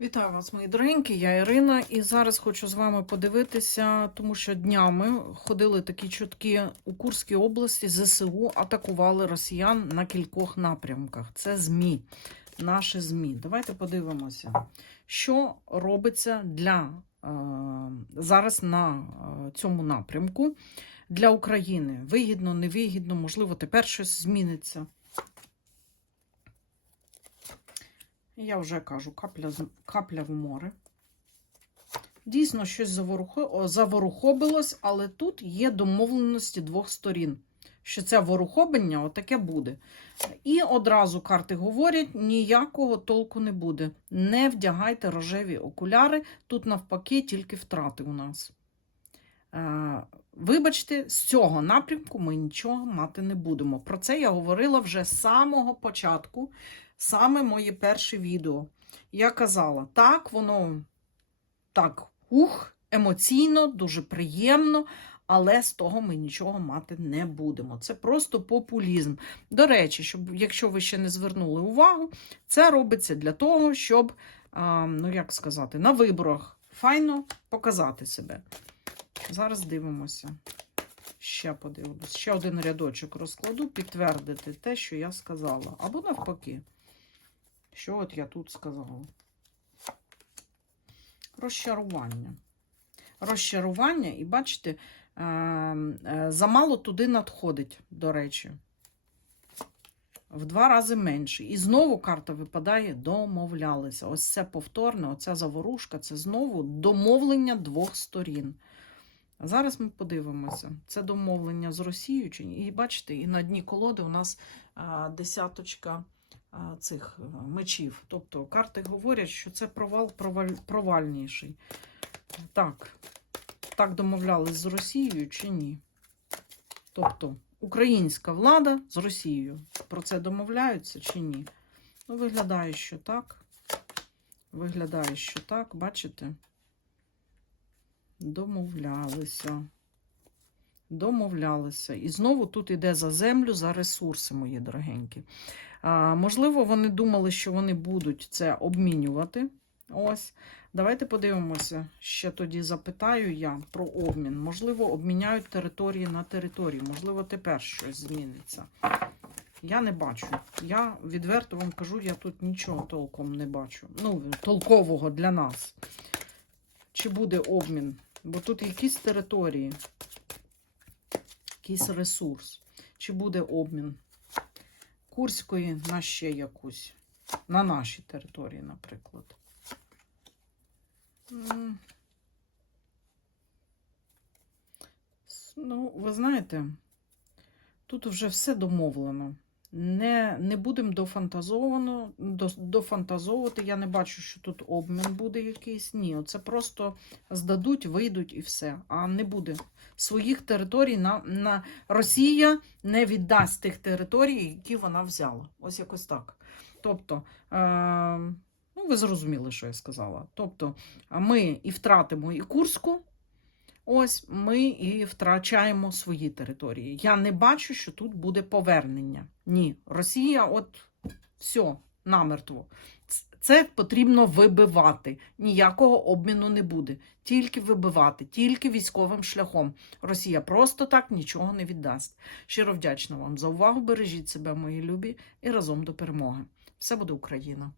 Вітаю вас, мої дорогенькі, я Ірина, і зараз хочу з вами подивитися, тому що днями ходили такі чутки у Курській області. ЗСУ атакували росіян на кількох напрямках. Це ЗМІ, наші ЗМІ. Давайте подивимося, що робиться для е, зараз на е, цьому напрямку для України. Вигідно, невигідно, можливо, тепер щось зміниться. Я вже кажу, капля, капля в море. Дійсно, щось заворухобилось, але тут є домовленості двох сторін, що це ворухобення отаке буде. І одразу карти говорять: ніякого толку не буде. Не вдягайте рожеві окуляри, тут навпаки тільки втрати у нас. Е, Вибачте, з цього напрямку ми нічого мати не будемо. Про це я говорила вже з самого початку, саме моє перше відео. Я казала, так, воно так, ух, емоційно, дуже приємно, але з того ми нічого мати не будемо. Це просто популізм. До речі, щоб, якщо ви ще не звернули увагу, це робиться для того, щоб, а, ну як сказати, на виборах файно показати себе. Зараз дивимося. Ще подивимось. Ще один рядочок розкладу, підтвердити те, що я сказала. Або навпаки, що от я тут сказала. Розчарування. Розчарування, і бачите, е, е, замало туди надходить, до речі. В два рази менше. І знову карта випадає домовлялися. Ось це повторне, оця заворушка, це знову домовлення двох сторін. Зараз ми подивимося, це домовлення з Росією. І бачите, і на дні колоди у нас десяточка а, цих мечів. Тобто карти говорять, що це провал проваль, провальніший. Так, так домовлялись з Росією чи ні? Тобто, українська влада з Росією про це домовляються чи ні? Ну, виглядає, що так. Виглядає, що так, бачите? Домовлялися. Домовлялися. І знову тут іде за землю, за ресурси, мої дорогенькі. Можливо, вони думали, що вони будуть це обмінювати. Ось. Давайте подивимося. Ще тоді запитаю я про обмін. Можливо, обміняють території на території. Можливо, тепер щось зміниться. Я не бачу. Я відверто вам кажу, я тут нічого толком не бачу. Ну, толкового для нас. Чи буде обмін? Бо тут якісь території, якийсь ресурс. Чи буде обмін Курської на ще якусь, на нашій території, наприклад. Ну, ви знаєте, тут вже все домовлено. Не, не будемо дофантазовано, до, дофантазовувати. Я не бачу, що тут обмін буде якийсь. Ні, це просто здадуть, вийдуть і все. А не буде своїх територій на, на Росія не віддасть тих територій, які вона взяла. Ось якось так. Тобто, е, ну ви зрозуміли, що я сказала. Тобто, ми і втратимо і Курську. Ось ми і втрачаємо свої території. Я не бачу, що тут буде повернення. Ні, Росія, от все, намертво. Це потрібно вибивати. Ніякого обміну не буде. Тільки вибивати, тільки військовим шляхом. Росія просто так нічого не віддасть. Щиро вдячна вам за увагу. Бережіть себе, мої любі, і разом до перемоги. Все буде Україна!